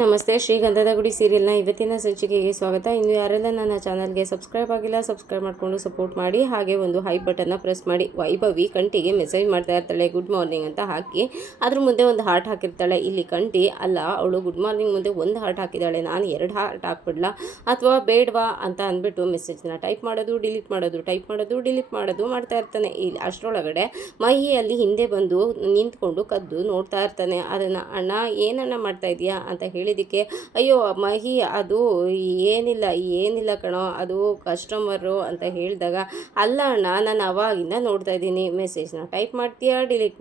ನಮಸ್ತೆ. ಶ್ರೀ ಗಂಧದ ಗುಡಿ ಸೀರಿಯಲ್ನ ಇವತ್ತಿನ ಸಂಚಿಕೆಗೆ ಸ್ವಾಗತ. ಇನ್ನು ಯಾರೆಲ್ಲ ನನ್ನ ಚಾನಲ್ಗೆ ಸಬ್ಸ್ಕ್ರೈಬ್ ಆಗಿಲ್ಲ ಸಬ್ಸ್ಕ್ರೈಬ್ ಮಾಡಿಕೊಂಡು ಸಪೋರ್ಟ್ ಮಾಡಿ, ಹಾಗೆ ಒಂದು ಹೈ ಬಟನ್ನ ಪ್ರೆಸ್ ಮಾಡಿ. ವೈಭವಿ ಕಂಟಿಗೆ ಮೆಸೇಜ್ ಮಾಡ್ತಾ ಇರ್ತಾಳೆ ಗುಡ್ ಮಾರ್ನಿಂಗ್ ಅಂತ ಹಾಕಿ, ಅದ್ರ ಮುಂದೆ ಒಂದು ಹಾರ್ಟ್ ಹಾಕಿರ್ತಾಳೆ. ಇಲ್ಲಿ ಕಂಟಿ ಅಲ್ಲ, ಅವಳು ಗುಡ್ ಮಾರ್ನಿಂಗ್ ಮುಂದೆ ಒಂದು ಹಾರ್ಟ್ ಹಾಕಿದ್ದಾಳೆ, ನಾನು 2 ಹಾರ್ಟ್ ಹಾಕ್ಬಿಡ್ಲಾ ಅಥವಾ ಬೇಡವಾ ಅಂತ ಅಂದ್ಬಿಟ್ಟು ಮೆಸೇಜ್ನ ಟೈಪ್ ಮಾಡೋದು ಡಿಲೀಟ್ ಮಾಡೋದು ಟೈಪ್ ಮಾಡೋದು ಡಿಲೀಟ್ ಮಾಡೋದು ಮಾಡ್ತಾ ಇರ್ತಾನೆ. ಇಲ್ಲಿ ಅಷ್ಟರೊಳಗಡೆ ಮಹಿ ಅಲ್ಲಿ ಹಿಂದೆ ಬಂದು ನಿಂತ್ಕೊಂಡು ಕದ್ದು ನೋಡ್ತಾ ಇರ್ತಾನೆ. ಅದನ್ನು ಅಣ್ಣ ಏನನ್ನ ಮಾಡ್ತಾ ಇದೆಯಾ ಅಂತ ಹೇಳಿದ್ದಕ್ಕೆ, ಅಯ್ಯೋ ಮಹಿ ಅದು ಏನಿಲ್ಲ ಕಣೋ, ಅದು ಕಸ್ಟಮರು ಅಂತ ಹೇಳಿದಾಗ, ಅಲ್ಲ ಅಣ್ಣ ನಾನು ಅವಾಗಿಂದ ನೋಡ್ತಾ ಇದ್ದೀನಿ, ಮೆಸೇಜ್ನ ಟೈಪ್ ಮಾಡ್ತೀಯಾ ಡಿಲೀಟ್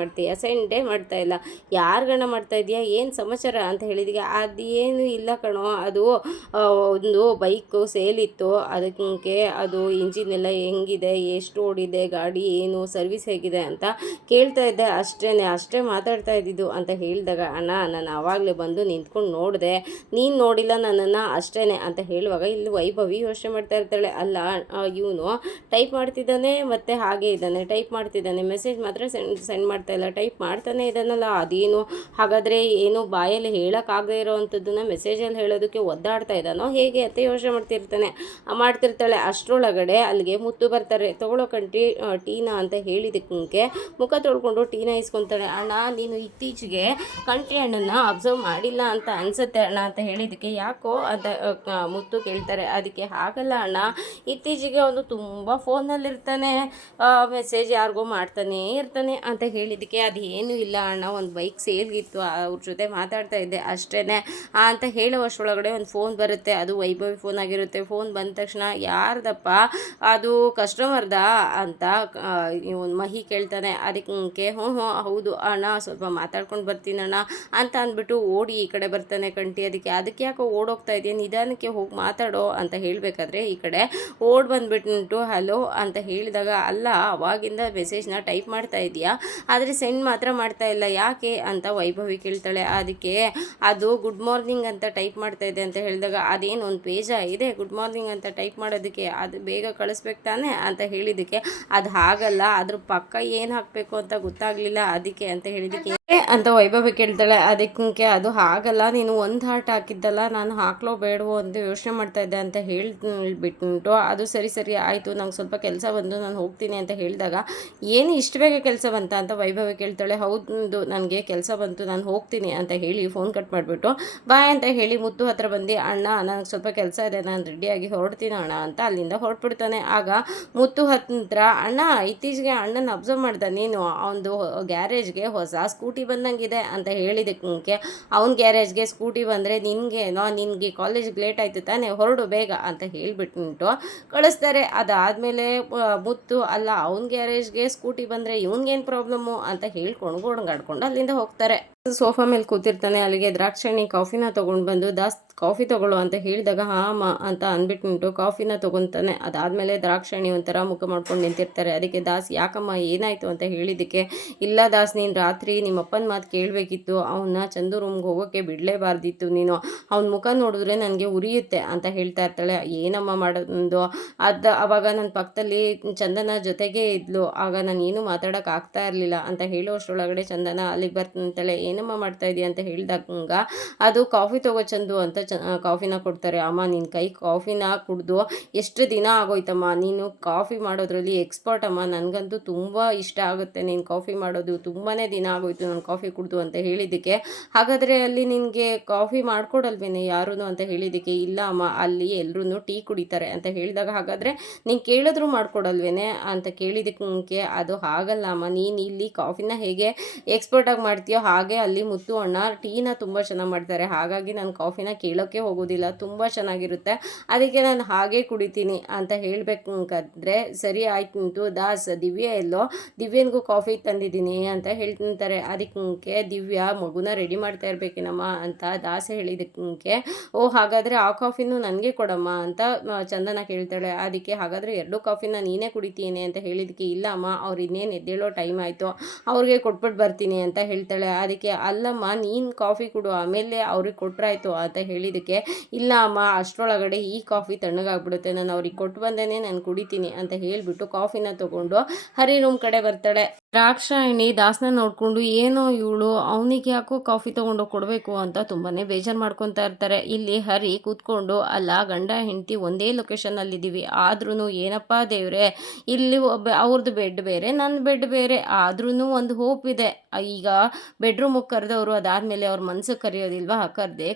ಮಾಡ್ತೀಯಾ ಸೆಂಡೇ ಮಾಡ್ತಾ ಇಲ್ಲ, ಯಾರಿಗಣ್ಣ ಮಾಡ್ತಾ ಇದೆಯಾ, ಏನು ಸಮಾಚಾರ ಅಂತ ಹೇಳಿದಿಗೆ, ಅದೇನು ಇಲ್ಲ ಕಣೋ, ಅದು ಒಂದು ಬೈಕು ಸೇಲಿತ್ತು, ಅದಕ್ಕೆ ಅದು ಇಂಜಿನ್ ಎಲ್ಲ ಹೆಂಗಿದೆ, ಎಷ್ಟು ಓಡಿದೆ ಗಾಡಿ, ಏನು ಸರ್ವಿಸ್ ಹೇಗಿದೆ ಅಂತ ಕೇಳ್ತಾ ಇದ್ದೆ, ಅಷ್ಟೇ ಮಾತಾಡ್ತಾ ಇದ್ದಿದ್ದು ಅಂತ ಹೇಳಿದಾಗ, ಅಣ್ಣ ನಾನು ಆವಾಗಲೇ ಬಂದು ನಿಂತ್ಕೊಂಡು ನೋಡಿದೆ, ನೀನು ನೋಡಿಲ್ಲ ನನ್ನನ್ನು ಅಷ್ಟೇ ಅಂತ ಹೇಳುವಾಗ ಇಲ್ಲಿ ವೈಭವಿ ಯೋಚನೆ ಮಾಡ್ತಾ ಇರ್ತಾಳೆ. ಅಲ್ಲ ಇವನು ಟೈಪ್ ಮಾಡ್ತಿದ್ದಾನೆ ಮತ್ತು ಹಾಗೆ ಇದ್ದಾನೆ, ಟೈಪ್ ಮಾಡ್ತಿದ್ದಾನೆ, ಮೆಸೇಜ್ ಮಾತ್ರ ಸೆಂಡ್ ಮಾಡ್ತಾ ಇಲ್ಲ, ಟೈಪ್ ಮಾಡ್ತಾನೆ ಇದ್ದಾನಲ್ಲ, ಅದೇನು ಹಾಗಾದರೆ ಏನು ಬಾಯಲ್ಲಿ ಹೇಳೋಕ್ಕಾಗದೇ ಇರೋವಂಥದ್ದನ್ನು ಮೆಸೇಜಲ್ಲಿ ಹೇಳೋದಕ್ಕೆ ಒದ್ದಾಡ್ತಾ ಇದ್ದಾನೋ ಹೇಗೆ ಅಂತ ಯೋಚನೆ ಮಾಡ್ತಿರ್ತಾಳೆ. ಅಷ್ಟರೊಳಗಡೆ ಅಲ್ಲಿಗೆ ಮುತ್ತು ಬರ್ತಾರೆ. ತಗೊಳ್ಳೋ ಕಂಟಿ ಟೀನಾ ಅಂತ ಹೇಳಿದಕ್ಕೆ ಮುಖ ತೊಳ್ಕೊಂಡು ಟೀನಾ ಇಸ್ಕೊತಾಳೆ. ಅಣ್ಣ ನೀನು ಇತ್ತೀಚೆಗೆ ಕಂಟಿ ಅಣ್ಣನ ಅಬ್ಸರ್ವ್ ಮಾಡಿಲ್ಲ ಅಂತ ಅನ್ಸುತ್ತೆ ಅಣ್ಣ ಅಂತ ಹೇಳಿದ್ದಕ್ಕೆ, ಯಾಕೋ ಅಂತ ಮುತ್ತು ಕೇಳ್ತಾರೆ. ಅದಕ್ಕೆ ಹಾಗಲ್ಲ ಅಣ್ಣ, ಇತ್ತೀಚೆಗೆ ಅವನು ತುಂಬ ಫೋನಲ್ಲಿರ್ತಾನೆ, ಮೆಸೇಜ್ ಯಾರಿಗೋ ಮಾಡ್ತಾನೆ ಇರ್ತಾನೆ ಅಂತ ಹೇಳಿದ್ದಕ್ಕೆ, ಅದೇನು ಇಲ್ಲ ಅಣ್ಣ, ಒಂದು ಬೈಕ್ ಸೇಲ್ಗಿತ್ತು, ಅವ್ರ ಜೊತೆ ಮಾತಾಡ್ತಾ ಇದ್ದೆ ಅಷ್ಟೇ ಅಂತ ಹೇಳುವಷ್ಟರೊಳಗಡೆ ಒಂದು ಫೋನ್ ಬರುತ್ತೆ. ಅದು ವೈಭವಿ ಫೋನ್ ಆಗಿರುತ್ತೆ. ಫೋನ್ ಬಂದ ತಕ್ಷಣ ಯಾರ್ದಪ್ಪ ಅದು ಕಸ್ಟಮರ್ದ ಅಂತ ಮಹಿ ಕೇಳ್ತಾನೆ. ಅದಕ್ಕೆ ಹ್ಞೂ ಹೌದು ಅಣ್ಣ, ಸ್ವಲ್ಪ ಮಾತಾಡ್ಕೊಂಡು ಬರ್ತೀನಣ್ಣ ಅಂತ ಅಂದ್ಬಿಟ್ಟು ಓಡಿ ಈ ಕಡೆ ಬರ್ತಾನೆ ಕಂಟಿ. ಅದಕ್ಕೆ ಯಾಕೋ ಓಡೋಗ್ತಾ ಇದೆಯಾ, ನಿಧಾನಕ್ಕೆ ಹೋಗಿ ಮಾತಾಡೋ ಅಂತ ಹೇಳಬೇಕಾದ್ರೆ ಈ ಕಡೆ ಓಡ್ ಬಂದ್ಬಿಟ್ಟು ಹಲೋ ಅಂತ ಹೇಳಿದಾಗ, ಅಲ್ಲ ಅವಾಗಿಂದ ಮೆಸೇಜ್ನ ಟೈಪ್ ಮಾಡ್ತಾ ಇದೆಯಾ, ಆದರೆ ಸೆಂಡ್ ಮಾತ್ರ ಮಾಡ್ತಾ ಇಲ್ಲ, ಯಾಕೆ ಅಂತ ವೈಭವಿ ಕೇಳ್ತಾಳೆ. ಅದಕ್ಕೆ ಅದು ಗುಡ್ ಮಾರ್ನಿಂಗ್ ಅಂತ ಟೈಪ್ ಮಾಡ್ತಾ ಇದೆ ಅಂತ ಹೇಳಿದಾಗ, ಅದೇನು ಒಂದು ಪೇಜ ಇದೆ ಗುಡ್ ಮಾರ್ನಿಂಗ್ ಅಂತ ಟೈಪ್ ಮಾಡೋದಕ್ಕೆ, ಅದು ಬೇಗ ಕಳಿಸ್ಬೇಕು ತಾನೆ ಅಂತ ಹೇಳಿದ್ದಕ್ಕೆ, ಅದು ಹಾಗಲ್ಲ, ಅದ್ರ ಪಕ್ಕ ಏನು ಹಾಕಬೇಕು ಅಂತ ಗೊತ್ತಾಗಲಿಲ್ಲ ಅದಕ್ಕೆ ಅಂತ ಹೇಳಿದ್ದಕ್ಕೆ ಅಂತ ವೈಭವಿ ಕೇಳ್ತಾಳೆ. ಅದಕ್ಕೆ ಅದು ಹಾಗಲ್ಲ, ನೀನು ಒಂದು ಹಾರ್ಟ್ ಹಾಕಿದ್ದಲ್ಲ, ನಾನು ಹಾಕ್ಲೋ ಬೇಡವೋ ಅಂತ ಯೋಚನೆ ಮಾಡ್ತಾ ಇದ್ದೆ ಅಂತ ಹೇಳಿಬಿಟ್ಟು, ಅದು ಸರಿ ಆಯಿತು, ನಂಗೆ ಸ್ವಲ್ಪ ಕೆಲಸ ಬಂದು ನಾನು ಹೋಗ್ತೀನಿ ಅಂತ ಹೇಳಿದಾಗ, ಏನು ಇಷ್ಟು ಬೇಗ ಕೆಲಸ ಬಂತ ಅಂತ ವೈಭವಿ ಕೇಳ್ತಾಳೆ. ಹೌದು ನನಗೆ ಕೆಲಸ ಬಂತು, ನಾನು ಹೋಗ್ತೀನಿ ಅಂತ ಹೇಳಿ ಫೋನ್ ಕಟ್ ಮಾಡಿಬಿಟ್ಟು ಬಾಯ್ ಅಂತ ಹೇಳಿ ಮುತ್ತು ಹತ್ರ ಬಂದು, ಅಣ್ಣ ನನಗೆ ಸ್ವಲ್ಪ ಕೆಲಸ ಇದೆ, ನಾನು ರೆಡಿಯಾಗಿ ಹೊರಡ್ತೀನಿ ಅಣ್ಣ ಅಂತ ಅಲ್ಲಿಂದ ಹೊರಟ್ಬಿಡ್ತಾನೆ. ಆಗ ಮುತ್ತು ಹತ್ರ, ಅಣ್ಣ ಇತ್ತೀಚೆಗೆ ಅಣ್ಣನ ಅಬ್ಸರ್ವ್ ಮಾಡ್ದೆ ನೀನು, ಅವನದು ಗ್ಯಾರೇಜ್ಗೆ ಹೊಸ ಸ್ಕೂಟಿ ಬಂದಂಗಿದೆ ಅಂತ ಹೇಳಿದಕ್ಕೆ, ಅವನ ಗ್ಯಾರೇಜ್ಗೆ ಸ್ಕೂಟಿ ಬಂದರೆ ನಿನಗೆ ಕಾಲೇಜಿಗೆ ಲೇಟ್ ಆಯಿತು ತಾನೇ, ಹೊರಡು ಬೇಗ ಅಂತ ಹೇಳಿಬಿಟ್ಟು ಕಳಿಸ್ತಾರೆ. ಅದಾದಮೇಲೆ ಮುತ್ತು, ಅಲ್ಲ ಅವನ ಗ್ಯಾರೇಜ್ಗೆ ಸ್ಕೂಟಿ ಬಂದರೆ ಇವನಿಗೇನು ಪ್ರಾಬ್ಲಮ್ಮು ಅಂತ ಹೇಳ್ಕೊಂಡು ಗೋಣಗಾಡ್ಕೊಂಡು ಅಲ್ಲಿಂದ ಹೋಗ್ತಾರೆ. ಸೋಫಾ ಮೇಲೆ ಕೂತಿರ್ತಾನೆ. ಅಲ್ಲಿಗೆ ದ್ರಾಕ್ಷಣಿ ಕಾಫಿನ ತೊಗೊಂಡು ಬಂದು, ದಾಸ್ ಕಾಫಿ ತೊಗೊಳ್ಳೋ ಅಂತ ಹೇಳಿದಾಗ ಹಾಮ ಅಂತ ಅಂದ್ಬಿಟ್ಟು ಕಾಫಿನ ತೊಗೊತಾನೆ. ಅದಾದಮೇಲೆ ದ್ರಾಕ್ಷಣಿ ಒಂಥರ ಮುಖ ಮಾಡ್ಕೊಂಡು ನಿಂತಿರ್ತಾರೆ. ಅದಕ್ಕೆ ದಾಸ್, ಯಾಕಮ್ಮ ಏನಾಯಿತು ಅಂತ ಹೇಳಿದ್ದಕ್ಕೆ, ಇಲ್ಲ ದಾಸ್, ನೀನು ರಾತ್ರಿ ನಿಮ್ಮ ಅಪ್ಪನ ಮಾತು ಕೇಳಬೇಕಿತ್ತು, ಅವನ್ನ ಚಂದು ರೂಮ್ಗೆ ಹೋಗೋಕ್ಕೆ ಬಿಡಲೇಬಾರ್ದಿತ್ತು ನೀನು, ಅವನ ಮುಖ ನೋಡಿದ್ರೆ ನನಗೆ ಉರಿಯುತ್ತೆ ಅಂತ ಹೇಳ್ತಾ ಇರ್ತಾಳೆ. ಏನಮ್ಮ ಮಾಡೋದು, ಆವಾಗ ನನ್ನ ಪಕ್ಕದಲ್ಲಿ ಚಂದನ ಜೊತೆಗೇ ಇದ್ಲು, ಆಗ ನಾನು ಏನು ಮಾತಾಡೋಕೆ ಆಗ್ತಾ ಇರಲಿಲ್ಲ ಅಂತ ಹೇಳುವಷ್ಟರೊಳಗಡೆ ಚಂದನ ಅಲ್ಲಿಗೆ ಬರ್ತಾಳೆ. ಏನಮ್ಮ ಮಾಡ್ತಾ ಇದೆಯಾ ಅಂತ ಹೇಳಿದಾಗ, ಅದು ಕಾಫಿ ತಗೋ ಚಂದು ಅಂತ ಕಾಫಿನ ಕೊಡ್ತಾರೆ. ಅಮ್ಮ ನಿನ್ನ ಕೈ ಕಾಫಿನ ಕುಡಿದು ಎಷ್ಟು ದಿನ ಆಗೋಯ್ತಮ್ಮ, ನೀನು ಕಾಫಿ ಮಾಡೋದ್ರಲ್ಲಿ ಎಕ್ಸ್ಪರ್ಟ್ ಅಮ್ಮ, ನನಗಂತೂ ತುಂಬ ಇಷ್ಟ ಆಗುತ್ತೆ ನೀನು ಕಾಫಿ ಮಾಡೋದು, ತುಂಬಾ ದಿನ ಆಗೋಯ್ತು ನಾನು ಕಾಫಿ ಕುಡಿದು ಅಂತ ಹೇಳಿದ್ದಕ್ಕೆ, ಹಾಗಾದರೆ ಅಲ್ಲಿ ನಿನಗೆ ಕಾಫಿ ಮಾಡ್ಕೊಡಲ್ವೇನೆ ಯಾರೂ ಅಂತ ಹೇಳಿದ್ದಕ್ಕೆ, ಇಲ್ಲ ಅಮ್ಮ ಅಲ್ಲಿ ಎಲ್ಲರೂ ಟೀ ಕುಡಿತಾರೆ ಅಂತ ಹೇಳಿದಾಗ, ಹಾಗಾದರೆ ನೀನು ಕೇಳಿದ್ರು ಮಾಡ್ಕೊಡಲ್ವೇನೆ ಅಂತ ಕೇಳಿದ್ದಕ್ಕೆ, ಅದು ಹಾಗಲ್ಲ ಅಮ್ಮ, ನೀನು ಇಲ್ಲಿ ಕಾಫಿನ ಹೇಗೆ ಎಕ್ಸ್ಪರ್ಟಾಗಿ ಮಾಡ್ತೀಯೋ ಹಾಗೆ ಅಲ್ಲಿ ಮುತ್ತು ಅಣ್ಣ ಟೀನ ತುಂಬ ಚೆನ್ನಾಗಿ ಮಾಡ್ತಾರೆ, ಹಾಗಾಗಿ ನಾನು ಕಾಫಿನ ಕೇಳೋಕ್ಕೆ ಹೋಗೋದಿಲ್ಲ, ತುಂಬ ಚೆನ್ನಾಗಿರುತ್ತೆ, ಅದಕ್ಕೆ ನಾನು ಹಾಗೆ ಕುಡಿತೀನಿ ಅಂತ ಹೇಳಬೇಕಾದ್ರೆ, ಸರಿ ಆಯ್ತು ದಾಸ್, ದಿವ್ಯಾ ಎಲ್ಲೋ, ದಿವ್ಯನಿಗೂ ಕಾಫಿ ತಂದಿದ್ದೀನಿ ಅಂತ ಹೇಳ್ತಾರೆ. ಅದಕ್ಕೆ ದಿವ್ಯಾ ಮಗುನ ರೆಡಿ ಮಾಡ್ತಾ ಇರಬೇಕೇನಮ್ಮ ಅಂತ ದಾಸ್ ಹೇಳಿದ್ದಕ್ಕೆ, ಓ ಹಾಗಾದರೆ ಆ ಕಾಫಿನೂ ನನಗೆ ಕೊಡಮ್ಮ ಅಂತ ಚಂದನ ಕೇಳ್ತಾಳೆ. ಅದಕ್ಕೆ ಹಾಗಾದರೆ 2 ಕಾಫಿನ ನೀನೇ ಕುಡಿತೀನಿ ಅಂತ ಹೇಳಿದ್ದಕ್ಕೆ, ಇಲ್ಲ ಅಮ್ಮ ಅವ್ರು ಇನ್ನೇನು ಎದ್ದೇಳೋ ಟೈಮ್ ಆಯಿತು, ಅವ್ರಿಗೆ ಕೊಟ್ಬಿಟ್ಟು ಬರ್ತೀನಿ ಅಂತ ಹೇಳ್ತಾಳೆ. ಅದಕ್ಕೆ ಅಲ್ಲಮ್ಮ ನೀನು ಕಾಫಿ ಕುಡು ಆಮೇಲೆ ಅವ್ರಿಗೆ ಕೊಟ್ಟರಾಯ್ತು ಅಂತ ಹೇಳಿದ್ದಕ್ಕೆ, ಇಲ್ಲ ಅಮ್ಮ ಅಷ್ಟರೊಳಗಡೆ ಈ ಕಾಫಿ ತಣ್ಣಗಾಗ್ಬಿಡುತ್ತೆ, ನಾನು ಅವ್ರಿಗೆ ಕೊಟ್ಟು ಬಂದೇನೆ ನಾನು ಕುಡಿತೀನಿ ಅಂತ ಹೇಳಿಬಿಟ್ಟು ಕಾಫಿನ ತೊಗೊಂಡು ಹರಿ ರೂಮ್ ಕಡೆ ಬರ್ತಾಳೆ. ದ್ರಾಕ್ಷಾಯಣಿ ದಾಸನ ನೋಡಿಕೊಂಡು ಏನೋ ಇವಳು ಅವನಿಗೆ ಯಾಕೋ ಕಾಫಿ ತೊಗೊಂಡೋಗಿ ಕೊಡಬೇಕು ಅಂತ ತುಂಬಾ ಬೇಜಾರು ಮಾಡ್ಕೊತಾ ಇರ್ತಾರೆ. ಇಲ್ಲಿ ಹರಿ ಕೂತ್ಕೊಂಡು ಅಲ್ಲ ಗಂಡ ಹೆಂಡತಿ ಒಂದೇ ಲೊಕೇಶನ್ನಲ್ಲಿದ್ದೀವಿ ಆದ್ರೂ ಏನಪ್ಪ ದೇವ್ರೆ, ಇಲ್ಲಿ ಅವ್ರದ್ದು ಬೆಡ್ ಬೇರೆ ನನ್ನ ಬೆಡ್ ಬೇರೆ ಆದ್ರೂ ಒಂದು ಹೋಪ್ ಇದೆ. ಈಗ ಬೆಡ್ರೂಮಿಗೆ ಕರೆದವರು ಅದಾದಮೇಲೆ ಅವ್ರ ಮನ್ಸಿಗೆ ಕರೆಯೋದಿಲ್ವಾ,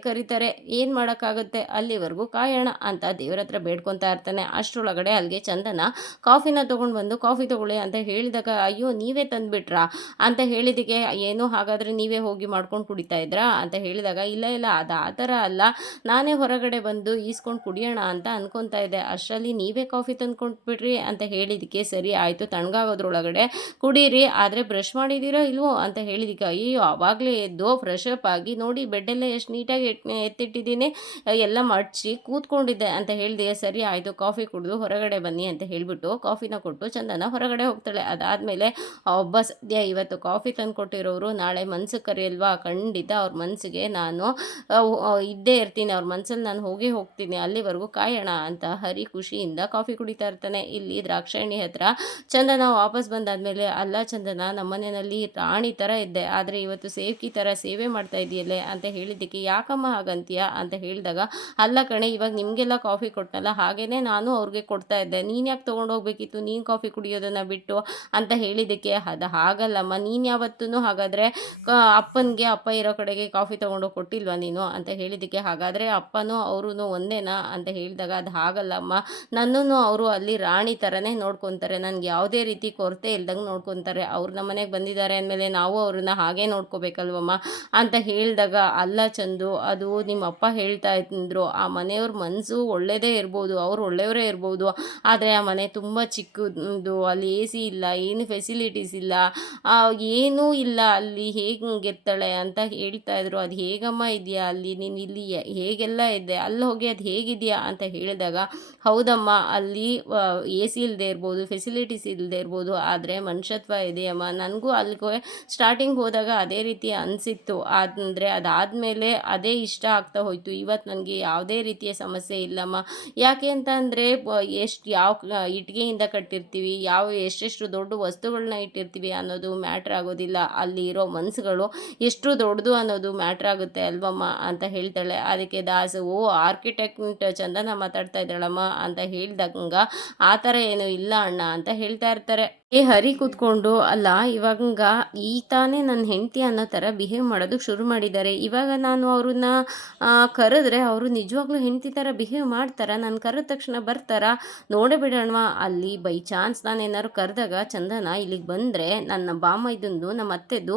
ಕರೀತಾರೆ. ಏನು ಮಾಡೋಕ್ಕಾಗುತ್ತೆ, ಅಲ್ಲಿವರೆಗೂ ಕಾಯೋಣ ಅಂತ ದೇವ್ರ ಹತ್ರ ಬೇಡ್ಕೊತಾ ಇರ್ತಾನೆ. ಅಷ್ಟರೊಳಗಡೆ ಅಲ್ಲಿಗೆ ಚಂದನ ಕಾಫಿನ ತೊಗೊಂಡು ಬಂದು ಕಾಫಿ ತೊಗೊಳ್ಳಿ ಅಂತ ಹೇಳಿದಾಗ ಅಯ್ಯೋ ನೀವೇ ತಂದುಬಿಟ್ರಾ ಅಂತ ಹೇಳಿದಕ್ಕೆ, ಏನು ಹಾಗಾದರೆ ನೀವೇ ಹೋಗಿ ಮಾಡ್ಕೊಂಡು ಕುಡಿತಾ ಇದ್ರಾ ಅಂತ ಹೇಳಿದಾಗ, ಇಲ್ಲ ಇಲ್ಲ ಅದು ಆ ಥರ ಅಲ್ಲ, ನಾನೇ ಹೊರಗಡೆ ಬಂದು ಈಸ್ಕೊಂಡು ಕುಡಿಯೋಣ ಅಂತ ಅನ್ಕೊತಾ ಇದ್ದೆ, ಅಷ್ಟರಲ್ಲಿ ನೀವೇ ಕಾಫಿ ತಂದ್ಕೊಂಡ್ಬಿಟ್ರಿ ಅಂತ ಹೇಳಿದಕ್ಕೆ, ಸರಿ ಆಯಿತು ತಣ್ಣಗಾಗೋದ್ರೊಳಗಡೆ ಕುಡೀರಿ, ಆದರೆ ಬ್ರಷ್ ಮಾಡಿದ್ದೀರೋ ಇಲ್ವೋ ಅಂತ ಹೇಳಿದಕ್ಕೆ, ಅಯ್ಯೋ ಆವಾಗಲೇ ಎದ್ದು ಫ್ರೆಶ್ ಅಪ್ ಆಗಿ ನೋಡಿ ಬೆಡ್ಡೆಲ್ಲ ಎಷ್ಟು ನೀಟಾಗಿ ಎತ್ತಿಟ್ಟಿದ್ದೀನಿ, ಎಲ್ಲ ಮಡಚಿ ಕೂತ್ಕೊಂಡಿದ್ದೆ ಅಂತ ಹೇಳಿದೆ. ಸರಿ ಆಯಿತು ಕಾಫಿ ಕುಡಿದು ಹೊರಗಡೆ ಬನ್ನಿ ಅಂತ ಹೇಳಿಬಿಟ್ಟು ಕಾಫಿನ ಕೊಟ್ಟು ಚಂದನ ಹೊರಗಡೆ ಹೋಗ್ತಾಳೆ. ಅದಾದಮೇಲೆ ಒಬ್ಬ ಸದ್ಯ ಇವತ್ತು ಕಾಫಿ ತಂದು ಕೊಟ್ಟಿರೋರು ನಾಳೆ ಮನ್ಸಿಗೆ ಕರೆಯಲ್ವಾ, ಖಂಡಿತ ಅವ್ರ ಮನಸ್ಸಿಗೆ ನಾನು ಇದ್ದೇ ಇರ್ತೀನಿ, ಅವ್ರ ಮನಸ್ಸಲ್ಲಿ ನಾನು ಹೋಗ್ತೀನಿ, ಅಲ್ಲಿವರೆಗೂ ಕಾಯೋಣ ಅಂತ ಹರಿ ಖುಷಿಯಿಂದ ಕಾಫಿ ಕುಡಿತಾ ಇರ್ತಾನೆ. ಇಲ್ಲಿ ದ್ರಾಕ್ಷಾಯಣಿ ಹತ್ರ ಚಂದನ ವಾಪಸ್ ಬಂದಾದಮೇಲೆ, ಅಲ್ಲ ಚಂದನ ನಮ್ಮನೆಯಲ್ಲಿ ರಾಣಿ ಥರ ಇದ್ದೆ, ಆದರೆ ಇವತ್ತು ಸೇವಕಿ ಥರ ಸೇವೆ ಮಾಡ್ತಾ ಇದೆಯಲ್ಲೇ ಅಂತ ಹೇಳಿದ್ದಕ್ಕೆ, ಯಾಕಮ್ಮ ಹಾಗಂತೀಯ ಅಂತ ಹೇಳಿದಾಗ, ಅಲ್ಲ ಕಣೆ ಇವಾಗ ನಿಮಗೆಲ್ಲ ಕಾಫಿ ಕೊಟ್ಟನಲ್ಲ ಹಾಗೇನೆ ನಾನು ಅವ್ರಿಗೆ ಕೊಡ್ತಾ ಇದ್ದೆ, ನೀನು ಯಾಕೆ ತೊಗೊಂಡೋಗ್ಬೇಕಿತ್ತು, ನೀನು ಕಾಫಿ ಕುಡಿಯೋದನ್ನು ಬಿಟ್ಟು ಅಂತ ಹೇಳಿದ್ದಕ್ಕೆ, ಅದು ಹಾಗಲ್ಲಮ್ಮ, ನೀನು ಯಾವತ್ತೂ ಹಾಗಾದರೆ ಅಪ್ಪನಿಗೆ ಅಪ್ಪ ಇರೋ ಕಡೆಗೆ ಕಾಫಿ ತೊಗೊಂಡೋಗಿ ಕೊಟ್ಟಿಲ್ವಾ ನೀನು ಅಂತ ಹೇಳಿದ್ದಕ್ಕೆ, ಹಾಗಾದರೆ ಅಪ್ಪನೂ ಅವರು ಒಂದೇನಾ ಅಂತ ಹೇಳಿದಾಗ, ಅದು ಹಾಗಲ್ಲಮ್ಮ, ನನ್ನನ್ನು ಅವರು ಅಲ್ಲಿ ರಾಣಿ ಥರನೇ ನೋಡ್ಕೊತಾರೆ, ನನಗೆ ಯಾವುದೇ ರೀತಿ ಕೊರತೆ ಇಲ್ದಂಗೆ ನೋಡ್ಕೊತಾರೆ, ಅವ್ರು ನಮ್ಮ ಮನೆಗೆ ಬಂದಿದ್ದಾರೆ ಅಂದಮೇಲೆ ನಾವು ಅವ್ರನ್ನ ಹಾಗೇ ನೋಡ್ಕೋಬೇಕಲ್ವಮ್ಮ ಅಂತ ಹೇಳಿದಾಗ, ಅಲ್ಲ ಚಂದು ಅದು ನಿಮ್ಮ ಅಪ್ಪ ಹೇಳ್ತಾ ಇದ್ರು, ಆ ಮನೆಯವ್ರ ಮನಸ್ಸು ಒಳ್ಳೆಯದೇ ಇರ್ಬೋದು, ಅವ್ರು ಒಳ್ಳೆಯವರೇ ಇರ್ಬೋದು, ಆದರೆ ಆ ಮನೆ ತುಂಬ ಚಿಕ್ಕದು, ಅಲ್ಲಿ ಎ ಸಿ ಇಲ್ಲ, ಏನು ಫೆಸಿಲಿಟೀಸ್ ಇಲ್ಲ, ಏನೂ ಇಲ್ಲ, ಅಲ್ಲಿ ಹೇಗಿರ್ತಾಳೆ ಅಂತ ಹೇಳ್ತಾ ಇದ್ರು, ಅದು ಹೇಗಮ್ಮ ಇದೆಯಾ ಅಲ್ಲಿ, ನೀನು ಇಲ್ಲಿ ಹೇಗೆಲ್ಲ ಇದ್ದೆ, ಅಲ್ಲಿ ಹೋಗಿ ಅದು ಹೇಗಿದೆಯಾ ಅಂತ ಹೇಳಿದಾಗ, ಹೌದಮ್ಮ ಅಲ್ಲಿ ಎ ಸಿ ಇಲ್ಲದೆ ಇರ್ಬೋದು, ಫೆಸಿಲಿಟೀಸ್ ಇಲ್ಲದೆ ಇರ್ಬೋದು, ಆದರೆ ಮನುಷ್ಯತ್ವ ಇದೆಯಮ್ಮ, ನನಗೂ ಅಲ್ಲಿಗೆ ಸ್ಟಾರ್ಟಿಂಗ್ ಹೋದಾಗ ಅದೇ ರೀತಿ ಅನಿಸಿತ್ತು, ಅಂದರೆ ಅದಾದಮೇಲೆ ಅದೇ ಇಷ್ಟ ಆಗ್ತಾ ಹೋಯಿತು, ಇವತ್ತು ನನಗೆ ಯಾವುದೇ ರೀತಿಯ ಸಮಸ್ಯೆ ಇಲ್ಲಮ್ಮ, ಯಾಕೆ ಅಂತ ಅಂದರೆ ಎಷ್ಟು ಯಾವ ಇಟ್ಟಿಗೆಯಿಂದ ಕಟ್ಟಿರ್ತೀವಿ, ಎಷ್ಟೆಷ್ಟು ದೊಡ್ಡ ವಸ್ತುಗಳನ್ನ ಇಟ್ಟಿರ್ತೀವಿ ಅನ್ನೋದು ಮ್ಯಾಟ್ರ್ ಆಗೋದಿಲ್ಲ, ಅಲ್ಲಿ ಇರೋ ಮನಸ್ಸುಗಳು ಎಷ್ಟು ದೊಡ್ಡದು ಅನ್ನೋದು ಮ್ಯಾಟ್ರ್ ಆಗುತ್ತೆ ಅಲ್ವಮ್ಮ ಅಂತ ಹೇಳ್ತಾಳೆ. ಅದಕ್ಕೆ ದಾಸು, ಓ ಆರ್ಕಿಟೆಕ್ಟ್ ಚಂದನ ಮಾತಾಡ್ತಾ ಇದ್ದಾಳಮ್ಮ ಅಂತ ಹೇಳ್ದಂಗ, ಆ ಥರ ಏನು ಇಲ್ಲ ಅಣ್ಣ ಅಂತ ಹೇಳ್ತಾ ಇರ್ತಾರೆ. ಹರಿ ಕೂತ್ಕೊಂಡು, ಅಲ್ಲ ಇವಾಗ ಈ ತಾನೇ ನನ್ನ ಹೆಂಡತಿ ಅನ್ನೋ ಥರ ಬಿಹೇವ್ ಮಾಡೋದಕ್ಕೆ ಶುರು ಮಾಡಿದ್ದಾರೆ, ಇವಾಗ ನಾನು ಅವ್ರನ್ನ ಕರೆದ್ರೆ ಅವರು ನಿಜವಾಗ್ಲೂ ಹೆಂಡತಿ ಥರ ಬಿಹೇವ್ ಮಾಡ್ತಾರ, ನಾನು ಕರೆದ ತಕ್ಷಣ ಬರ್ತಾರ, ನೋಡೇ ಬಿಡೋಣವಾ, ಅಲ್ಲಿ ಬೈ ಚಾನ್ಸ್ ನಾನು ಏನಾದ್ರು ಕರೆದಾಗ ಚಂದನ ಇಲ್ಲಿಗೆ ಬಂದರೆ ನನ್ನ ಬಾಮೈದಂದು ನಮ್ಮ ಅತ್ತೆದು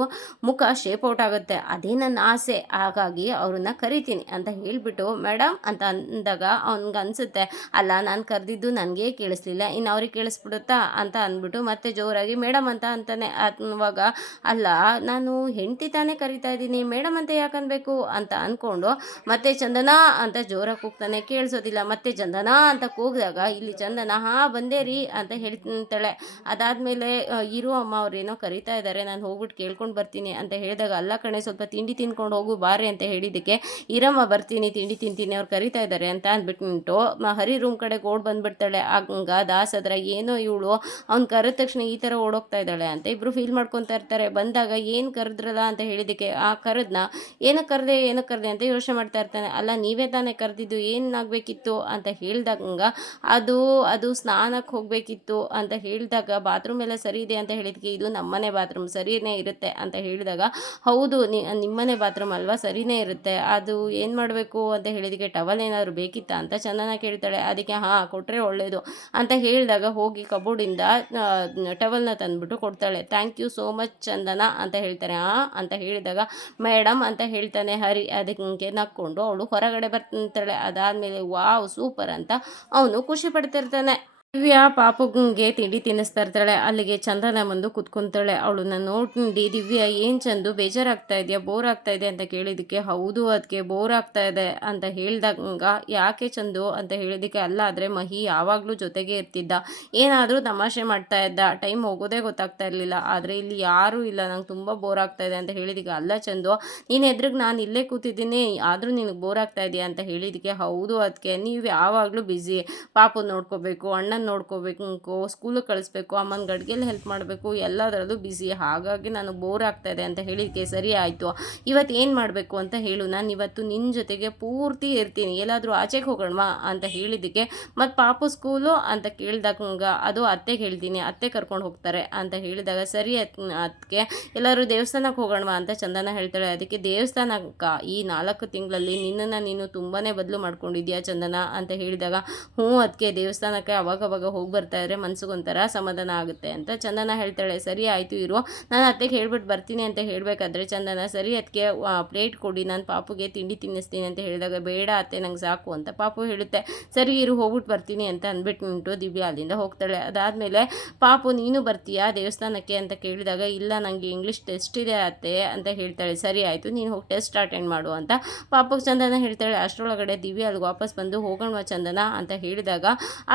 ಮುಖ ಶೇಪ್ ಔಟ್ ಆಗುತ್ತೆ, ಅದೇ ನನ್ನ ಆಸೆ, ಹಾಗಾಗಿ ಅವ್ರನ್ನ ಕರಿತೀನಿ ಅಂತ ಹೇಳಿಬಿಟ್ಟು, ಮೇಡಮ್ ಅಂತ ಅಂದಾಗ ಅವ್ನಿಗೆ ಅನಿಸುತ್ತೆ, ಅಲ್ಲ ನಾನು ಕರೆದಿದ್ದು ನನಗೇ ಕೇಳಿಸ್ಲಿಲ್ಲ, ಇನ್ನು ಅವ್ರಿಗೆ ಕೇಳಿಸ್ಬಿಡುತ್ತಾ ಅಂತ ಅಂದ್ಬಿಟ್ಟು ಮತ್ತೆ ಜೋರಾಗಿ ಮೇಡಮ್ ಅಂತ ಅಂತಾನೆ. ಅವಾಗ ಅಲ್ಲ ನಾನು ಹೆಂಡತಿ ತಾನೇ ಕರಿತಾ ಇದ್ದೀನಿ, ಮೇಡಮ್ ಅಂತ ಯಾಕನ್ಬೇಕು ಅಂತ ಅಂದ್ಕೊಂಡು ಮತ್ತೆ ಚಂದನ ಅಂತ ಜೋರಾಗಿ ಕೂಗ್ತಾನೆ, ಕೇಳಿಸೋದಿಲ್ಲ, ಮತ್ತೆ ಚಂದನ ಅಂತ ಕೂಗಿದಾಗ ಇಲ್ಲಿ ಚಂದನ ಬಂದೇ ರೀ ಅಂತ ಹೇಳ್ತಾಳೆ. ಅದಾದಮೇಲೆ ಇರು ಅಮ್ಮ ಅವ್ರೇನೋ ಕರಿತಾ ಇದ್ದಾರೆ, ನಾನು ಹೋಗ್ಬಿಟ್ಟು ಕೇಳ್ಕೊಂಡು ಬರ್ತೀನಿ ಅಂತ ಹೇಳಿದಾಗ, ಅಲ್ಲ ಕಣೆ ಸ್ವಲ್ಪ ತಿಂಡಿ ತಿನ್ಕೊಂಡು ಹೋಗು ಬಾರೆ ಅಂತ ಹೇಳಿದ್ದಕ್ಕೆ, ಇರಮ್ಮ ಬರ್ತೀನಿ ತಿಂಡಿ ತಿಂತೀನಿ ಅವ್ರು ಕರಿತಾ ಇದ್ದಾರೆ ಅಂತ ಅಂದ್ಬಿಟ್ಟು ಹರಿ ರೂಮ್ ಕಡೆಗೆ ಓಡ್ ಬಂದ್ಬಿಡ್ತಾಳೆ. ಹಂಗ ದಾಸ್ ಅದ್ರ ಏನೋ ಇವಳು ಅವ್ನು ಕರೆದ ತಕ್ಷಣ ಈ ಥರ ಓಡೋಗ್ತಾ ಇದ್ದಾಳೆ ಅಂತ ಇಬ್ಬರು ಫೀಲ್ ಮಾಡ್ಕೊತಾ ಇರ್ತಾರೆ. ಬಂದಾಗ ಏನು ಕರೆದ್ರಲ್ಲ ಅಂತ ಹೇಳಿದ್ದಕ್ಕೆ, ಕರೆದ್ನ ಏನಕ್ಕೆ ಕರೆದೆ ಅಂತ ಯೋಚನೆ ಮಾಡ್ತಾ ಇರ್ತಾನೆ. ಅಲ್ಲ ನೀವೇ ತಾನೇ ಕರೆದಿದ್ದು, ಏನಾಗಬೇಕಿತ್ತು ಅಂತ ಹೇಳಿದಾಗ, ಅದು ಸ್ನಾನಕ್ಕೆ ಹೋಗಬೇಕಿತ್ತು ಅಂತ ಹೇಳಿದಾಗ, ಬಾತ್ರೂಮ್ ಎಲ್ಲ ಸರಿ ಇದೆ ಅಂತ ಹೇಳಿದಕ್ಕೆ, ಇದು ನಮ್ಮನೆ ಬಾತ್ರೂಮ್ ಸರಿಯೇ ಇರುತ್ತೆ ಅಂತ ಹೇಳಿದಾಗ, ಹೌದು ನಿಮ್ಮನೆ ಬಾತ್ರೂಮ್ ಅಲ್ವಾ ಸರಿಯೇ ಇರುತ್ತೆ, ಅದು ಏನು ಮಾಡಬೇಕು ಅಂತ ಹೇಳಿದಕ್ಕೆ, ಟವಲ್ ಏನಾದರೂ ಬೇಕಿತ್ತಾ ಅಂತ ಚಂದನ ಕೇಳ್ತಾಳೆ. ಅದಕ್ಕೆ ಕೊಟ್ಟರೆ ಒಳ್ಳೆಯದು ಅಂತ ಹೇಳಿದಾಗ ಹೋಗಿ ಕಬೋರ್ಡಿಂದ ಟವಲ್ನ ತಂದುಬಿಟ್ಟು ಕೊಡ್ತಾಳೆ. ಥ್ಯಾಂಕ್ ಯು ಸೋ ಮಚ್ ಚಂದನ ಅಂತ ಹೇಳ್ತಾರೆ. ಅಂತ ಹೇಳಿದಾಗ ಮೇಡಮ್ ಅಂತ ಹೇಳ್ತಾನೆ ಹರಿ. ಅದಕ್ಕೆ ನಕ್ಕೊಂಡು ಅವಳು ಹೊರಗಡೆ ಬರ್ತಾಳೆ. ಅದಾದಮೇಲೆ ವಾವ್ ಸೂಪರ್ ಅಂತ ಅವನು ಖುಷಿ ಪಡ್ತಿರ್ತಾನೆ. ದಿವ್ಯಾ ಪಾಪುಗೆ ತಿಂಡಿ ತಿನ್ನಿಸ್ತಾ ಇರ್ತಾಳೆ. ಅಲ್ಲಿಗೆ ಚಂದನ ಬಂದು ಕುತ್ಕೊತಾಳೆ. ಅವಳನ್ನ ನೋಡಿ ದಿವ್ಯಾ ಏನು ಚಂದು ಬೇಜಾರಾಗ್ತಾ ಇದೆಯಾ, ಬೋರ್ ಆಗ್ತಾ ಇದೆ ಅಂತ ಕೇಳಿದ್ದಕ್ಕೆ, ಹೌದು ಅದಕ್ಕೆ ಬೋರ್ ಆಗ್ತಾ ಇದೆ ಅಂತ ಹೇಳ್ದಾಗ, ಯಾಕೆ ಚಂದು ಅಂತ ಹೇಳಿದ್ದಕ್ಕೆ, ಅಲ್ಲ ಆದರೆ ಮಹಿ ಯಾವಾಗಲೂ ಜೊತೆಗೆ ಇರ್ತಿದ್ದ, ಏನಾದರೂ ತಮಾಷೆ ಮಾಡ್ತಾ ಇದ್ದ, ಟೈಮ್ ಹೋಗೋದೇ ಗೊತ್ತಾಗ್ತಾ ಇರಲಿಲ್ಲ, ಆದರೆ ಇಲ್ಲಿ ಯಾರೂ ಇಲ್ಲ, ನಂಗೆ ತುಂಬ ಬೋರ್ ಆಗ್ತಾ ಇದೆ ಅಂತ ಹೇಳಿದ್ದಕ್ಕೆ, ಅಲ್ಲ ಚಂದು ನೀನು ಎದುರಿಗೆ ನಾನು ಇಲ್ಲೇ ಕೂತಿದ್ದೀನಿ ಆದರೂ ನಿನಗೆ ಬೋರ್ ಆಗ್ತಾ ಇದೆಯಾ ಅಂತ ಹೇಳಿದ್ದಕ್ಕೆ, ಹೌದು ಅದಕ್ಕೆ ನೀವು ಯಾವಾಗಲೂ ಬ್ಯುಸಿ, ಪಾಪು ನೋಡ್ಕೋಬೇಕು, ಅಣ್ಣ ಅಮ್ಮನ ನೋಡ್ಕೋಬೇಕು, ಸ್ಕೂಲಿಗೆ ಕಳಿಸ್ಬೇಕು, ಅಮ್ಮನ ಗಡ್ಗೆಲ್ಲಿ ಹೆಲ್ಪ್ ಮಾಡಬೇಕು, ಎಲ್ಲದರಲ್ಲೂ ಬಿಸಿ. ಹಾಗಾಗಿ ನಾನು ಬೋರ್ ಆಗ್ತಾಯಿದೆ ಅಂತ ಹೇಳಿದ್ದಕ್ಕೆ ಸರಿ ಆಯಿತು, ಇವತ್ತು ಏನು ಮಾಡಬೇಕು ಅಂತ ಹೇಳು, ನಾನು ಇವತ್ತು ನಿನ್ನ ಜೊತೆಗೆ ಪೂರ್ತಿ ಇರ್ತೀನಿ, ಎಲ್ಲಾದರೂ ಆಚೆಗೆ ಹೋಗೋಣವಾ ಅಂತ ಹೇಳಿದ್ದಕ್ಕೆ, ಮತ್ತು ಪಾಪು ಸ್ಕೂಲು ಅಂತ ಕೇಳಿದಾಗ ಅದು ಅತ್ತೆಗೆ ಹೇಳ್ತೀನಿ, ಅತ್ತೆ ಕರ್ಕೊಂಡು ಹೋಗ್ತಾರೆ ಅಂತ ಹೇಳಿದಾಗ ಸರಿ ಅದಕ್ಕೆ ಎಲ್ಲರೂ ದೇವಸ್ಥಾನಕ್ಕೆ ಹೋಗೋಣವಾ ಅಂತ ಚಂದನ ಹೇಳ್ತಾಳೆ. ಅದಕ್ಕೆ ದೇವಸ್ಥಾನಕ್ಕ ಈ 4 ತಿಂಗಳಲ್ಲಿ ನಿನ್ನನ್ನು ನೀನು ತುಂಬಾ ಬದಲು ಮಾಡ್ಕೊಂಡಿದ್ಯಾ ಚಂದನ ಅಂತ ಹೇಳಿದಾಗ, ಅದಕ್ಕೆ ದೇವಸ್ಥಾನಕ್ಕೆ ಅವಾಗವಾಗ ಹೋಗಿ ಬರ್ತಾ ಇದ್ರೆ ಮನ್ಸಿಗೊಂಥರ ಸಮಾಧಾನ ಆಗುತ್ತೆ ಅಂತ ಚಂದನ ಹೇಳ್ತಾಳೆ. ಸರಿ ಆಯಿತು ಇರು, ನಾನು ಅತ್ತೆಗೆ ಹೇಳ್ಬಿಟ್ಟು ಬರ್ತೀನಿ ಅಂತ ಹೇಳಬೇಕಾದ್ರೆ ಚಂದನ ಸರಿ ಅದಕ್ಕೆ ಪ್ಲೇಟ್ ಕೊಡಿ, ನಾನು ಪಾಪುಗೆ ತಿಂಡಿ ತಿನ್ನಿಸ್ತೀನಿ ಅಂತ ಹೇಳಿದಾಗ, ಬೇಡ ಅತ್ತೆ ನಂಗೆ ಸಾಕು ಅಂತ ಪಾಪು ಹೇಳುತ್ತೆ. ಸರಿ ಇರು ಹೋಗ್ಬಿಟ್ಟು ಬರ್ತೀನಿ ಅಂತ ಅಂದ್ಬಿಟ್ಟು ದಿವ್ಯಾ ಅಲ್ಲಿಂದ ಹೋಗ್ತಾಳೆ. ಅದಾದಮೇಲೆ ಪಾಪು ನೀನು ಬರ್ತೀಯಾ ದೇವಸ್ಥಾನಕ್ಕೆ ಅಂತ ಕೇಳಿದಾಗ, ಇಲ್ಲ ನನಗೆ ಇಂಗ್ಲೀಷ್ ಟೆಸ್ಟ್ ಇದೆ ಅತ್ತೆ ಅಂತ ಹೇಳ್ತಾಳೆ. ಸರಿ ಆಯಿತು ನೀನು ಹೋಗಿ ಟೆಸ್ಟ್ ಅಟೆಂಡ್ ಮಾಡು ಅಂತ ಪಾಪುಗೆ ಚಂದನ ಹೇಳ್ತಾಳೆ. ಅಷ್ಟರೊಳಗಡೆ ದಿವ್ಯಾ ಅಲ್ಲಿಗೆ ವಾಪಸ್ ಬಂದು ಹೋಗೋಣ ಚಂದನ ಅಂತ ಹೇಳಿದಾಗ,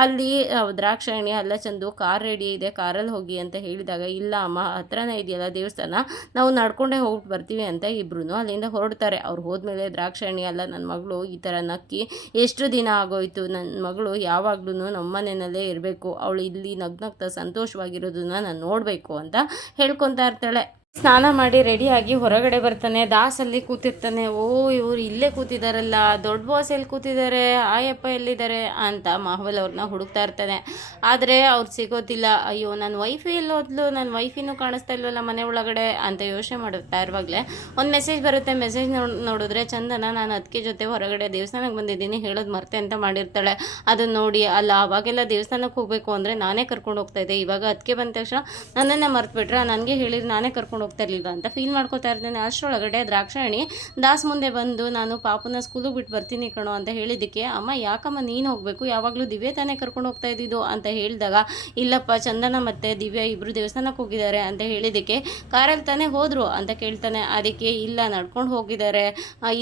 ಅಲ್ಲಿ ದ್ರಾಕ್ಷಾಯಣಿ ಅಲ್ಲ ಚಂದು ಕಾರ್ ರೆಡಿ ಇದೆ, ಕಾರಲ್ಲಿ ಹೋಗಿ ಅಂತ ಹೇಳಿದಾಗ, ಇಲ್ಲ ಅಮ್ಮ ಹತ್ರನೇ ಇದೆಯಲ್ಲ ದೇವಸ್ಥಾನ, ನಾವು ನಡ್ಕೊಂಡೇ ಹೋಗ್ಬಿಟ್ಟು ಬರ್ತೀವಿ ಅಂತ ಇಬ್ರು ಅಲ್ಲಿಂದ ಹೊರಡ್ತಾರೆ. ಅವ್ರು ಹೋದ್ಮೇಲೆ ದ್ರಾಕ್ಷಾಯಣಿ ಅಲ್ಲ ನನ್ನ ಮಗಳು ಈ ಥರ ನಕ್ಕಿ ಎಷ್ಟು ದಿನ ಆಗೋಯ್ತು, ನನ್ನ ಮಗಳು ಯಾವಾಗ್ಲೂ ನಮ್ಮ ಮನೆಯಲ್ಲೇ ಇರಬೇಕು, ಅವಳು ಇಲ್ಲಿ ನಗ್ನಗ್ತಾ ಸಂತೋಷವಾಗಿರೋದನ್ನ ನಾನು ನೋಡಬೇಕು ಅಂತ ಹೇಳ್ಕೊತಾ ಇರ್ತಾಳೆ. ಸ್ನಾನ ಮಾಡಿ ರೆಡಿಯಾಗಿ ಹೊರಗಡೆ ಬರ್ತಾನೆ. ದಾಸಲ್ಲಿ ಕೂತಿರ್ತಾನೆ. ಇವರು ಇಲ್ಲೇ ಕೂತಿದ್ದಾರಲ್ಲ, ದೊಡ್ಡ ಬಾಸ್ ಎಲ್ಲಿ ಕೂತಿದ್ದಾರೆ, ಆಯಪ್ಪ ಎಲ್ಲಿದ್ದಾರೆ ಅಂತ ಮಾಹವಲ್ ಅವ್ರನ್ನ ಹುಡುಕ್ತಾ ಇರ್ತಾನೆ. ಆದರೆ ಅವ್ರು ಸಿಗೋದಿಲ್ಲ. ಅಯ್ಯೋ ನನ್ನ ವೈಫಿ ಎಲ್ಲೋದ್ಲು, ನನ್ನ ವೈಫಿನೂ ಕಾಣಿಸ್ತಾ ಇಲ್ವಲ್ಲ ಮನೆ ಒಳಗಡೆ ಅಂತ ಯೋಚನೆ ಮಾಡುತ್ತಾ ಇರುವಾಗಲೇ ಒಂದು ಮೆಸೇಜ್ ಬರುತ್ತೆ. ಮೆಸೇಜ್ ನೋಡಿದ್ರೆ ಚಂದನ ನಾನು ಅದಕ್ಕೆ ಜೊತೆ ಹೊರಗಡೆ ದೇವಸ್ಥಾನಕ್ಕೆ ಬಂದಿದ್ದೀನಿ ಹೇಳೋದು ಮರ್ತೆ ಅಂತ ಮಾಡಿರ್ತಾಳೆ. ಅದನ್ನು ನೋಡಿ, ಅಲ್ಲ ಅವಾಗೆಲ್ಲ ದೇವಸ್ಥಾನಕ್ಕೆ ಹೋಗಬೇಕು ಅಂದರೆ ನಾನೇ ಕರ್ಕೊಂಡು ಹೋಗ್ತಾ ಇದ್ದೆ, ಇವಾಗ ಅದಕ್ಕೆ ಬಂದ ತಕ್ಷಣ ನನ್ನನ್ನೇ ಮರ್ತ್ಬಿಟ್ರೆ, ನನಗೆ ಹೇಳಿದ್ರೆ ನಾನೇ ಕರ್ಕೊಂಡು ಹೋಗ್ತಾ ಇರಲಿಲ್ಲ ಅಂತ ಫೀಲ್ ಮಾಡ್ಕೋತಾ ಇರ್ತೇನೆ. ಅಷ್ಟರೊಳಗಡೆ ದ್ರಾಕ್ಷಾಯಣಿ ದಾಸ್ ಮುಂದೆ ಬಂದು, ನಾನು ಪಾಪನ ಸ್ಕೂಲಿಗೆ ಬಿಟ್ಟು ಬರ್ತೀನಿ ಕಣೋ ಅಂತ ಹೇಳಿದ್ದಕ್ಕೆ, ಅಮ್ಮ ಯಾಕಮ್ಮ ನೀನು ಹೋಗಬೇಕು, ಯಾವಾಗಲೂ ದಿವ್ಯಾ ತಾನೇ ಕರ್ಕೊಂಡು ಹೋಗ್ತಾ ಇದ್ದಿದ್ದು ಅಂತ ಹೇಳಿದಾಗ, ಇಲ್ಲಪ್ಪ ಚಂದನ ಮತ್ತು ದಿವ್ಯಾ ಇಬ್ಬರು ದೇವಸ್ಥಾನಕ್ಕೆ ಹೋಗಿದ್ದಾರೆ ಅಂತ ಹೇಳಿದ್ದಕ್ಕೆ, ಕಾರಲ್ಲಿ ತಾನೇ ಹೋದರು ಅಂತ ಕೇಳ್ತಾನೆ. ಅದಕ್ಕೆ ಇಲ್ಲ ನಡ್ಕೊಂಡು ಹೋಗಿದ್ದಾರೆ,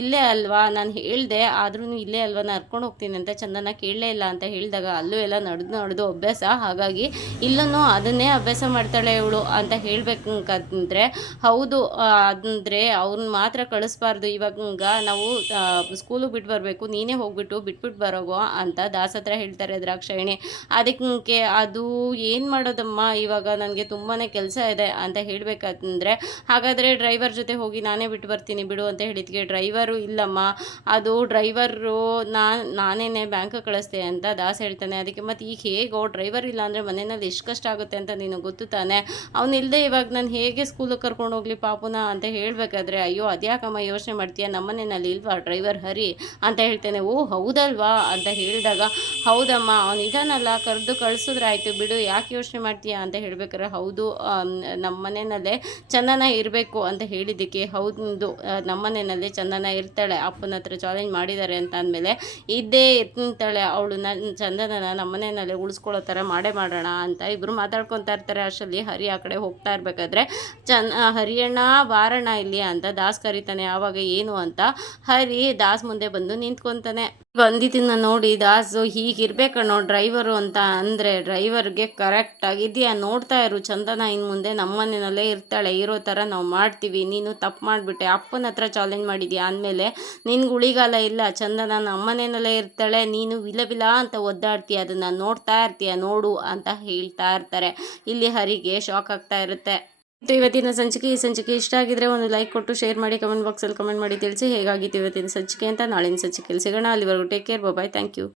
ಇಲ್ಲೇ ಅಲ್ವಾ ನಾನು ಹೇಳಿದೆ, ಆದ್ರೂ ಇಲ್ಲೇ ಅಲ್ವಾ ನಡ್ಕೊಂಡು ಹೋಗ್ತೀನಿ ಅಂತ ಚಂದನ ಕೇಳಲೇ ಇಲ್ಲ ಅಂತ ಹೇಳಿದಾಗ, ಅಲ್ಲೂ ಎಲ್ಲ ನಡೆದು ಅಭ್ಯಾಸ, ಹಾಗಾಗಿ ಇಲ್ಲೂ ಅದನ್ನೇ ಅಭ್ಯಾಸ ಮಾಡ್ತಾಳೆ ಇವಳು ಅಂತ ಹೇಳಬೇಕಂತಂದರೆ, ಹೌದು ಅಂದರೆ ಅವ್ರನ್ನ ಮಾತ್ರ ಕಳಿಸ್ಬಾರ್ದು, ಇವಾಗ ನಾವು ಸ್ಕೂಲಿಗೆ ಬಿಟ್ಟು ಬರಬೇಕು, ನೀನೇ ಹೋಗ್ಬಿಟ್ಟು ಬಿಟ್ಬಿಟ್ಟು ಬರೋಗೋ ಅಂತ ದಾಸ್ ಹತ್ರ ಹೇಳ್ತಾರೆ ದ್ರಾಕ್ಷಾಯಣಿ. ಅದಕ್ಕೆ ಅದು ಏನು ಮಾಡೋದಮ್ಮ, ಇವಾಗ ನನಗೆ ತುಂಬಾ ಕೆಲಸ ಇದೆ ಅಂತ ಹೇಳಬೇಕಂದ್ರೆ, ಹಾಗಾದರೆ ಡ್ರೈವರ್ ಜೊತೆ ಹೋಗಿ ನಾನೇ ಬಿಟ್ಟು ಬರ್ತೀನಿ ಬಿಡು ಅಂತ ಹೇಳಿದ್ಕೆ, ಡ್ರೈವರು ಇಲ್ಲಮ್ಮ, ಅದು ಡ್ರೈವರು ನಾನೇ ಬ್ಯಾಂಕಿಗೆ ಕಳಿಸ್ತೆ ಅಂತ ದಾಸ್ ಹೇಳ್ತಾನೆ. ಅದಕ್ಕೆ ಮತ್ತು ಈಗ ಹೇಗೋ ಡ್ರೈವರ್ ಇಲ್ಲ ಅಂದರೆ ಮನೆಯಲ್ಲಿ ಎಷ್ಟು ಕಷ್ಟ ಆಗುತ್ತೆ ಅಂತ ನೀನು ಗೊತ್ತು ತಾನೆ, ಅವನಿಲ್ಲದೆ ಇವಾಗ ನಾನು ಹೇಗೆ ಸ್ಕೂಲಿಗೆ ಕರ್ಕೊಂಡು ಹೋಗ್ಲಿ ಪಾಪುನ ಅಂತ ಹೇಳಬೇಕಾದ್ರೆ, ಅಯ್ಯೋ ಅದ್ಯಾಕಮ್ಮ ಯೋಚನೆ ಮಾಡ್ತೀಯ, ನಮ್ಮನೆಯಲ್ಲಿ ಇಲ್ವಾ ಡ್ರೈವರ್ ಹರಿ ಅಂತ ಹೇಳ್ತೇನೆ. ಹೌದಲ್ವಾ ಅಂತ ಹೇಳಿದಾಗ, ಹೌದಮ್ಮ ಅವನು ಇದಾನಲ್ಲ ಕರೆದು ಕಳಿಸಿದ್ರೆ ಆಯಿತು ಬಿಡು, ಯಾಕೆ ಯೋಚನೆ ಮಾಡ್ತೀಯ ಅಂತ ಹೇಳ್ಬೇಕಾದ್ರೆ, ಹೌದು ನಮ್ಮ ಮನೆಯಲ್ಲೇ ಚಂದನ ಇರಬೇಕು ಅಂತ ಹೇಳಿದ್ದಕ್ಕೆ, ಹೌದು ನಮ್ಮ ಮನೆಯಲ್ಲೇ ಚಂದನ ಇರ್ತಾಳೆ, ಅಪ್ಪನ ಹತ್ರ ಚಾಲೆಂಜ್ ಮಾಡಿದ್ದಾರೆ ಅಂತ ಅಂದಮೇಲೆ ಇದ್ದೇ ಇರ್ತಾಳೆ ಅವಳು, ಚಂದನನ ನಮ್ಮ ಮನೆಯಲ್ಲೇ ಉಳಿಸ್ಕೊಳ್ಳೋ ಥರ ಮಾಡೋಣ ಅಂತ ಇಬ್ಬರು ಮಾತಾಡ್ಕೊತಾ ಇರ್ತಾರೆ. ಅಷ್ಟರಲ್ಲಿ ಹರಿ ಆ ಕಡೆ ಹೋಗ್ತಾ ಇರಬೇಕಾದ್ರೆ, ಹರಿಯಣ್ಣ ಬಾರಣ್ಣ ಇಲ್ಲಿ ಅಂತ ದಾಸ್ ಕರೀತಾನೆ. ಆವಾಗ ಏನು ಅಂತ ಹರಿ ದಾಸ್ ಮುಂದೆ ಬಂದು ನಿಂತ್ಕೊತಾನೆ. ಬಂದಿದ್ದನ್ನ ನೋಡಿ ದಾಸು, ಹೀಗಿರ್ಬೇಕಣ್ಣೋ ಡ್ರೈವರು ಅಂತ ಅಂದರೆ, ಡ್ರೈವರ್ಗೆ ಕರೆಕ್ಟಾಗಿ ಇದೆಯಾ ನೋಡ್ತಾ ಇರು, ಚಂದನ ಇನ್ನು ಮುಂದೆ ನಮ್ಮ ಮನೆಯಲ್ಲೇ ಇರ್ತಾಳೆ, ಇರೋ ಥರ ನಾವು ಮಾಡ್ತೀವಿ, ನೀನು ತಪ್ಪು ಮಾಡಿಬಿಟ್ಟೆ, ಅಪ್ಪನ ಹತ್ರ ಚಾಲೆಂಜ್ ಮಾಡಿದ್ಯಾ ಅಂದಮೇಲೆ ನಿನ್ಗೆ ಉಳಿಗಾಲ ಇಲ್ಲ, ಚಂದನ ನಮ್ಮ ಮನೆಯಲ್ಲೇ ಇರ್ತಾಳೆ, ನೀನು ವಿಲ ಅಂತ ಒದ್ದಾಡ್ತೀಯ, ಅದನ್ನು ನೋಡ್ತಾ ಇರ್ತೀಯ ನೋಡು ಅಂತ ಹೇಳ್ತಾ ಇರ್ತಾರೆ. ಇಲ್ಲಿ ಹರಿಗೆ ಶಾಕ್ ಆಗ್ತಾ ಇರುತ್ತೆ. ಇವತ್ತಿನ ಸಂಚಿಕೆ, ಈ ಸಂಚಿಕೆ ಇಷ್ಟ ಆಗಿದ್ರೆ ಒಂದು ಲೈಕ್ ಕೊಟ್ಟು ಶೇರ್ ಮಾಡಿ, ಕಮೆಂಟ್ ಬಾಕ್ಸಲ್ಲಿ ಕಮೆಂಟ್ ಮಾಡಿ ತಿಳಿಸಿ ಹೇಗಾಗಿತ್ತು ಇವತ್ತಿನ ಸಂಚಿಕೆ ಅಂತ. ನಾಳಿನ ಸಂಚಿಕೆಯಲ್ಲಿ ಸಿಗೋಣ, ಅಲ್ಲಿವರೆಗೂ take care, bye, thank you.